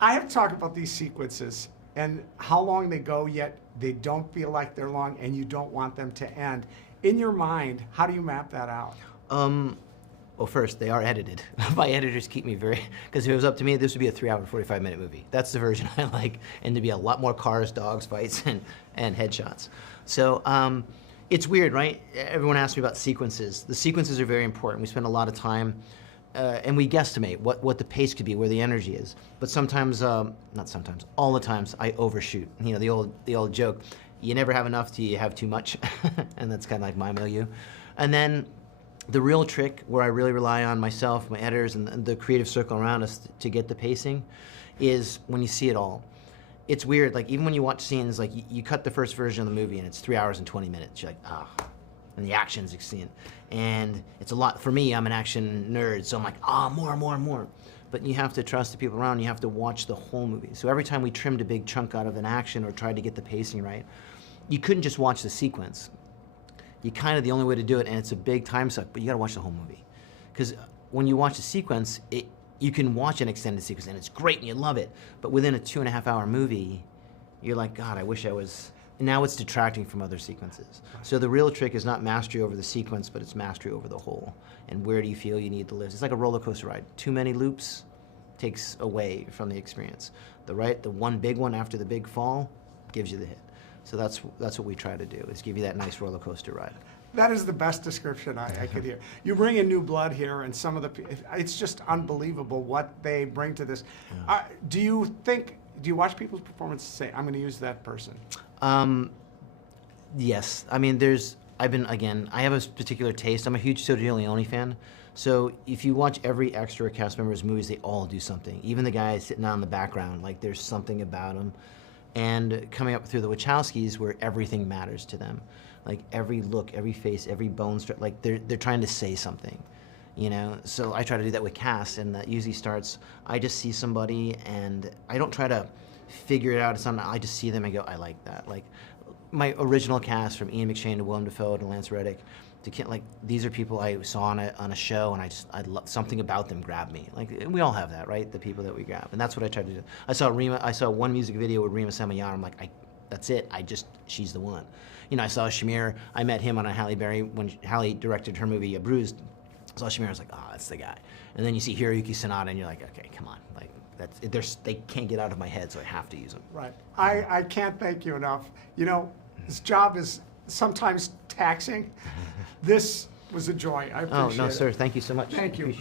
I have talked about these sequences and how long they go, yet they don't feel like they're long, and you don't want them to end. In your mind, how do you map that out? Well, first, they are edited. My editors keep me very, because if it was up to me, this would be a 3-hour, 45-minute movie. That's the version I like, and to be a lot more cars, dogs, fights, and headshots. So it's weird, right? Everyone asks me about sequences. The sequences are very important. We spend a lot of time, and we guesstimate what the pace could be, where the energy is. But sometimes, not sometimes, all the times, I overshoot. You know, the old joke, you never have enough till you have too much, and that's kind of like my milieu. And then the real trick, where I really rely on myself, my editors, and the creative circle around us to get the pacing, is when you see it all. It's weird, like even when you watch scenes, like you cut the first version of the movie and it's 3 hours and 20 minutes, you're like, ah, and the action's exceeding. And it's a lot, for me, I'm an action nerd, so I'm like, more. But you have to trust the people around, you have to watch the whole movie. So every time we trimmed a big chunk out of an action or tried to get the pacing right, you couldn't just watch the sequence. You kind of, the only way to do it, and it's a big time suck, but you gotta watch the whole movie. Because when you watch a sequence, you can watch an extended sequence and it's great and you love it, but within a 2.5-hour movie, you're like, God, I wish I was, and now it's detracting from other sequences. So the real trick is not mastery over the sequence, but it's mastery over the whole. And where do you feel you need to live? It's like a roller coaster ride. Too many loops takes away from the experience. The one big one after the big fall gives you the hit. So that's what we try to do, is give you that nice roller coaster ride. That is the best description I could hear. You bring in new blood here, and some of it's just unbelievable what they bring to this. Yeah. Do you watch people's performances and say, I'm going to use that person? Yes. I mean, I have a particular taste. I'm a huge Sergio Leone fan. So if you watch every extra cast member's movies, they all do something. Even the guy sitting out in the background, like there's something about him. And coming up through the Wachowskis, where everything matters to them. Like every look, every face, every bone structure, like they're trying to say something, you know? So I try to do that with cast, and that usually starts, I just see somebody and I don't try to figure it out. It's not, I just see them and go, I like that. Like my original cast, from Ian McShane to Willem Dafoe to Lance Reddick, like these are people I saw on a show, and I love something about them grabbed me. Like we all have that, right? The people that we grab, and that's what I try to do. I saw one music video with Rima Samayana. I'm like, that's it. She's the one. You know, I saw Shamir. I met him on a Halle Berry when Halle directed her movie Bruised. I saw Shamir. I was like, oh, that's the guy. And then you see Hiroyuki Sanada, and you're like, okay, come on, like they can't get out of my head, so I have to use them. Right. I can't thank you enough. You know, this job is sometimes taxing. This was a joy. I appreciate it. Oh, no, sir. Thank you so much. Thank you.